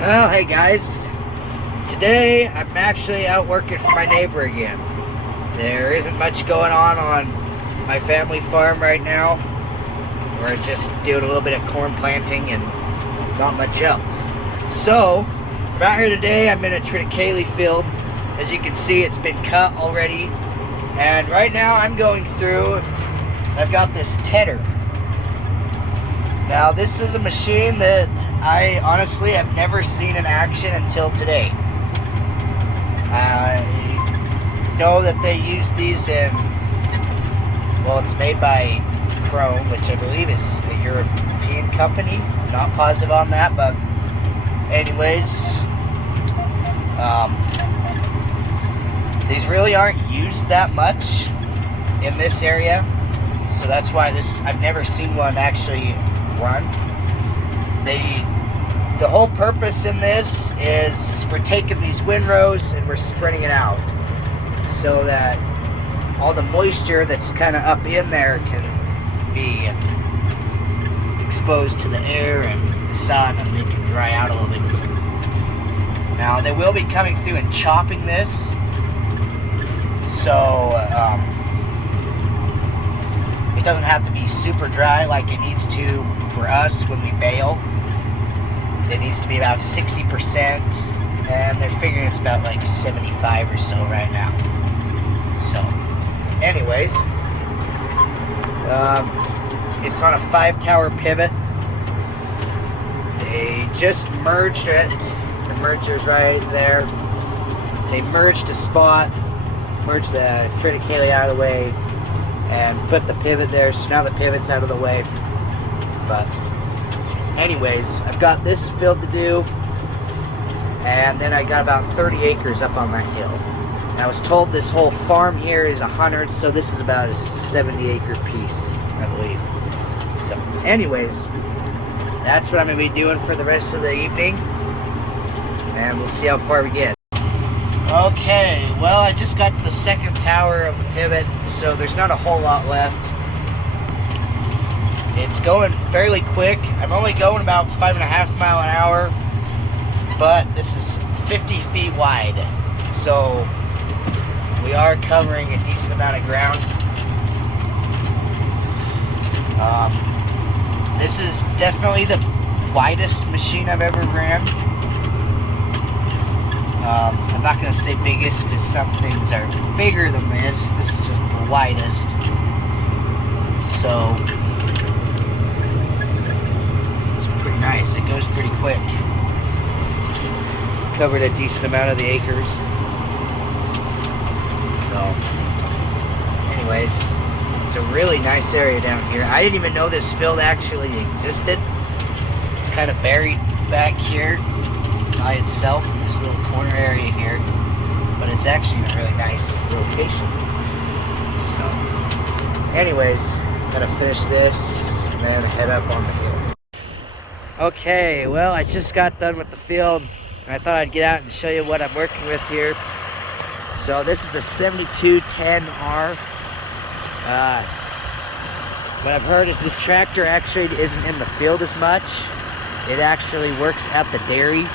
Well, hey guys, today I'm actually out working for my neighbor again. There isn't much going on my family farm right now. We're just doing a little bit of corn planting and not much else. So, I'm out here today. I'm in a Triticale field. As you can see, it's been cut already. And right now I'm going through, I've got this tedder. Now this is a machine that I honestly have never seen in action until today. I know that they use these in, well, it's made by Chrome, which I believe is a European company. I'm not positive on that, but anyways, these really aren't used that much in this area, so that's why I've never seen one actually run. The whole purpose in this is we're taking these windrows and we're spreading it out so that all the moisture that's kind of up in there can be exposed to the air and the sun, and they can dry out a little bit quicker. Now they will be coming through and chopping this, so it doesn't have to be super dry like it needs to for us when we bale. It needs to be about 60%, and they're figuring it's about like 75 or so right now. So, anyways, it's on a 5-tower pivot. They just merged it. The merger's right there. They merged a spot, merged the Triticale out of the way, and put the pivot there, so now the pivot's out of the way. But anyways, I've got this field to do, and then I got about 30 acres up on that hill. And I was told this whole farm here is 100, so this is about a 70-acre piece, I believe. So anyways, that's what I'm going to be doing for the rest of the evening, and we'll see how far we get. Okay, well, I just got to the second tower of the pivot, so there's not a whole lot left. It's going fairly quick. I'm only going about 5.5 miles an hour, but this is 50 feet wide, so we are covering a decent amount of ground. This is definitely the widest machine I've ever ran. I'm not going to say biggest because some things are bigger than this. This is just the widest. So, it's pretty nice. It goes pretty quick. Covered a decent amount of the acres. So, anyways, it's a really nice area down here. I didn't even know this field actually existed. It's kind of buried back here by itself in this little corner area here, but it's actually a really nice location. So anyways, gotta finish this and then head up on the hill. Okay, well, I just got done with the field, and I thought I'd get out and show you what I'm working with here. So this is a 7210R. What I've heard is this tractor actually isn't in the field as much. It actually works at the dairy,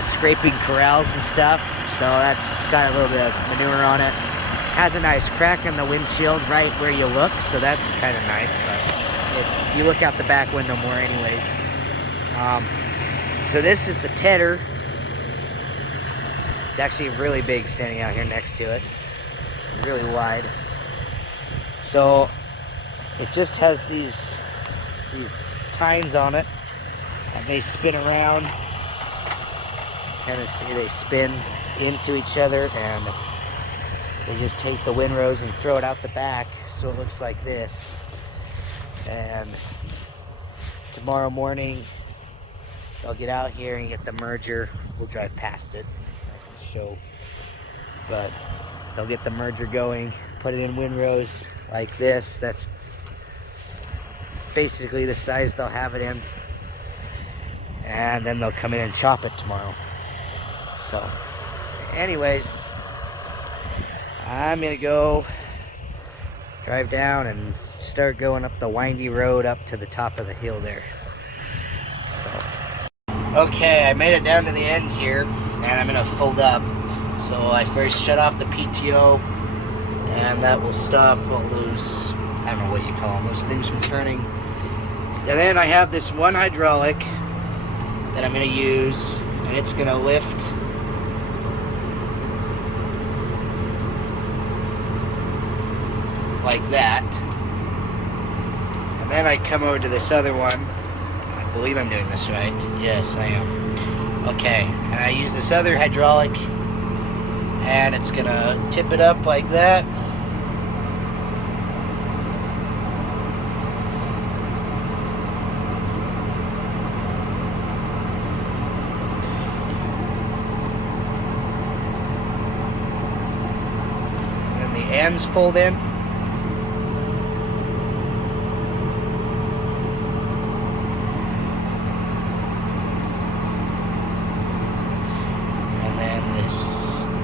scraping corrals and stuff. So it's got a little bit of manure on it. Has a nice crack in the windshield right where you look, so that's kind of nice. But you look out the back window more anyways. So this is the tedder. It's actually really big standing out here next to it. Really wide. So it just has these tines on it, and they spin around. And they spin into each other, and they just take the windrows and throw it out the back so it looks like this. And tomorrow morning they'll get out here and get the merger. We'll drive past it, I can show, but they'll get the merger going, put it in windrows like this. That's basically the size they'll have it in, and then they'll come in and chop it tomorrow. So, anyways, I'm gonna go drive down and start going up the windy road up to the top of the hill there. So, Okay, I made it down to the end here, and I'm gonna fold up. So I first shut off the PTO, and that will stop all those, I don't know what you call them, those things from turning. And then I have this one hydraulic that I'm gonna use, and it's gonna lift like that. And then I come over to this other one. I believe I'm doing this right. Yes, I am. Okay, and I use this other hydraulic, and it's gonna tip it up like that. And the ends fold in.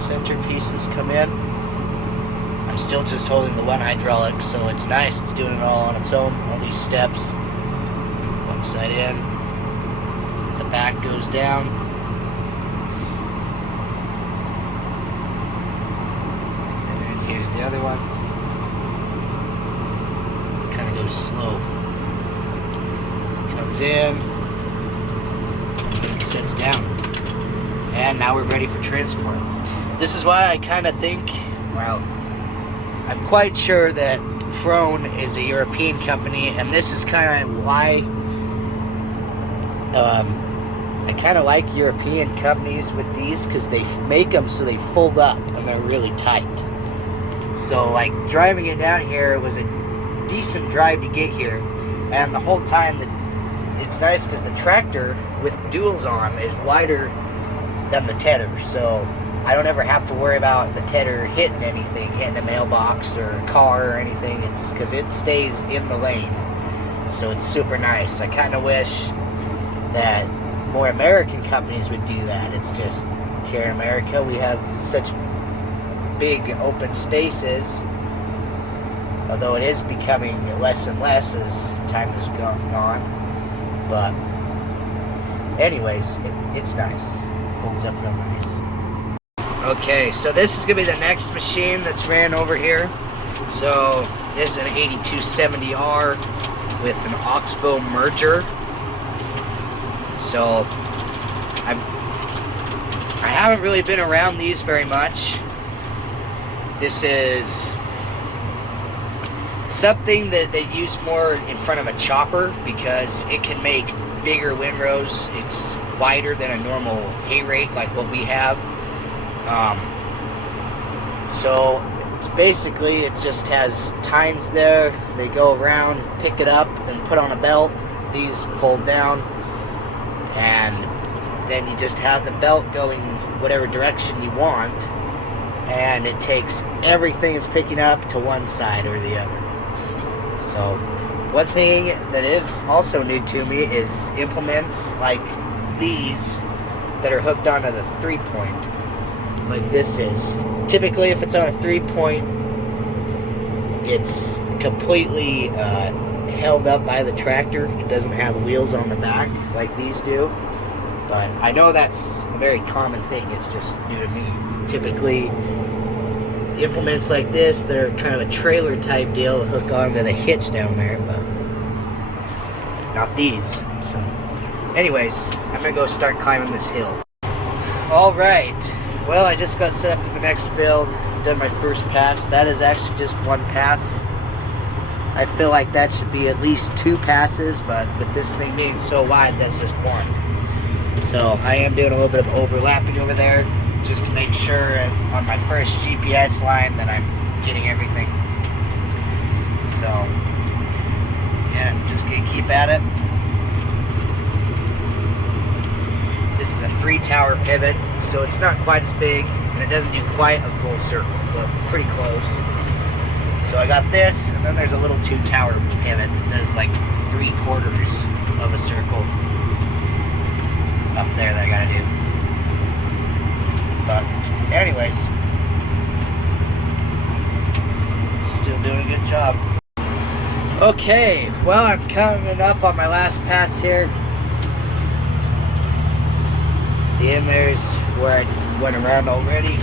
Center pieces come in. I'm still just holding the one hydraulic, so it's nice. It's doing it all on its own. All these steps. One side in. The back goes down. And then here's the other one. Kind of goes slow. Comes in. And then it sits down. And now we're ready for transport. This is why I kind of think, well, I'm quite sure that Frone is a European company, and this is kind of why I kind of like European companies with these, because they make them so they fold up and they're really tight. So like driving it down here, it was a decent drive to get here, and the whole time it's nice because the tractor with duals on is wider than the tether, so I don't ever have to worry about the tether hitting anything, hitting a mailbox or a car or anything. It's because it stays in the lane, so it's super nice. I kind of wish that more American companies would do that. It's just here in America we have such big open spaces, although it is becoming less and less as time has gone on. But anyways, it's nice. It folds up real nice. Okay, so this is going to be the next machine that's ran over here. So this is an 8270R with an oxbow merger. So I haven't really been around these very much. This is something that they use more in front of a chopper because it can make bigger windrows. It's wider than a normal hay rake like what we have. So it's basically, it just has tines there. They go around, pick it up, and put on a belt. These fold down, and then you just have the belt going whatever direction you want, and it takes everything it's picking up to one side or the other. So one thing that is also new to me is implements like these that are hooked onto the 3-point. Like this is. Typically, if it's on a 3-point, it's completely held up by the tractor. It doesn't have wheels on the back like these do. But I know that's a very common thing. It's just new to me. Typically, implements like this, they're kind of a trailer type deal, hook onto the hitch down there, but not these. So, anyways, I'm gonna go start climbing this hill. All right. Well, I just got set up to the next field, done my first pass. That is actually just one pass. I feel like that should be at least 2 passes, but with this thing being so wide, that's just one. So I am doing a little bit of overlapping over there, just to make sure on my first GPS line that I'm getting everything. So, yeah, I'm just gonna keep at it. This is a 3-tower pivot, so it's not quite as big, and it doesn't do quite a full circle, but pretty close. So I got this, and then there's a little 2-tower pivot that does like 3/4 of a circle up there that I gotta do. But anyways, still doing a good job. Okay, well, I'm coming up on my last pass here. then there's where I went around already.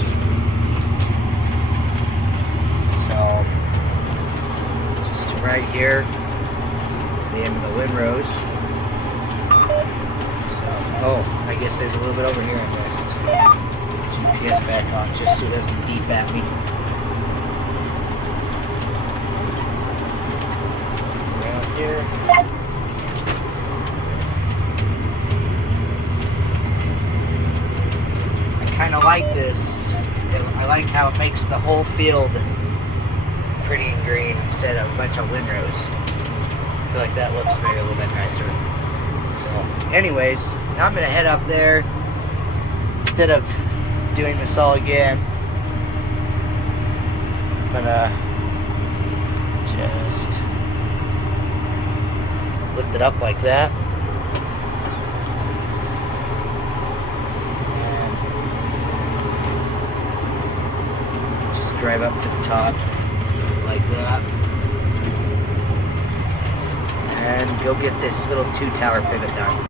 So just to right here is the end of the windrows. So, oh, I guess there's a little bit over here I missed. GPS back on just so it doesn't beep at me. Around here. I kind of like this. I like how it makes the whole field pretty and green instead of a bunch of windrows. I feel like that looks maybe a little bit nicer. So, anyways, now I'm gonna head up there instead of doing this all again. I'm gonna just lift it up like that. And just drive up to the top like that. And go get this little 2-tower pivot done.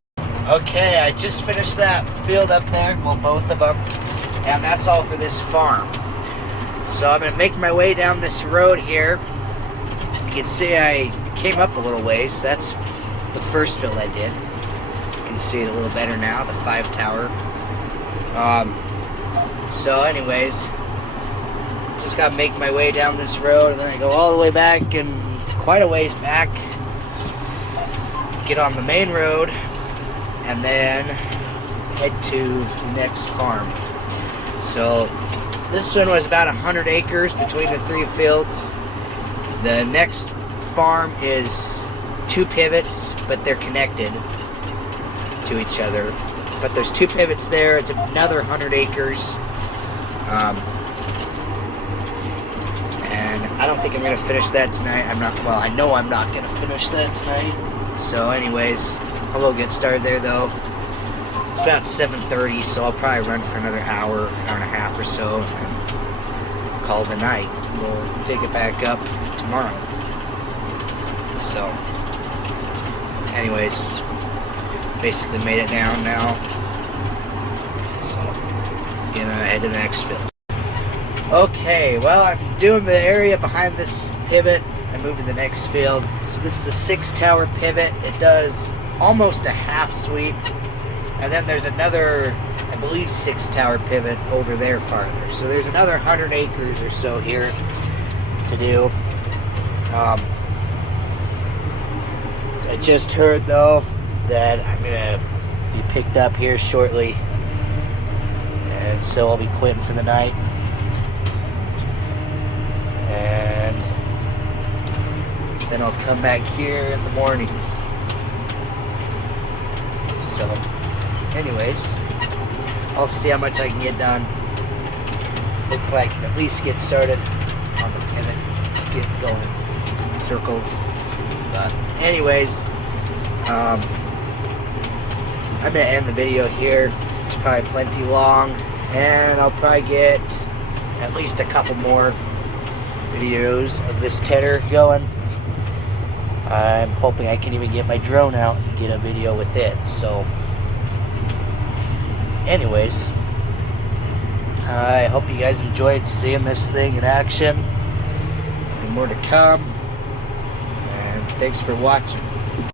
Okay, I just finished that field up there, well, both of them, and that's all for this farm. So I'm gonna make my way down this road here. You can see I came up a little ways. That's the first field I did. You can see it a little better now, the 5-tower. So anyways, just gotta make my way down this road, and then I go all the way back and quite a ways back, get on the main road, and then head to the next farm. So this one was about 100 acres between the 3 fields. The next farm is 2 pivots, but they're connected to each other. But there's 2 pivots there. It's another 100 acres. And I don't think I'm gonna finish that tonight. Well, I know I'm not gonna finish that tonight. So anyways, I'll go get started there though. It's about 7:30, so I'll probably run for another hour and a half or so, and then call it a night. We'll pick it back up tomorrow. So, anyways, basically made it down now. So, gonna head to the next field. Okay, well, I'm doing the area behind this pivot. I moved to the next field. So this is a 6-tower pivot. It does almost a half sweep. And then there's another, I believe, 6-tower pivot over there farther. So there's another 100 acres or so here to do. I just heard, though, that I'm going to be picked up here shortly. And so I'll be quitting for the night. And then I'll come back here in the morning. So, anyways, I'll see how much I can get done. Looks like at least get started on the pivot, get going in circles. But anyways, I'm gonna end the video here. It's probably plenty long, and I'll probably get at least a couple more videos of this tedder going. I'm hoping I can even get my drone out and get a video with it. So, anyways, I hope you guys enjoyed seeing this thing in action. And more to come. And thanks for watching.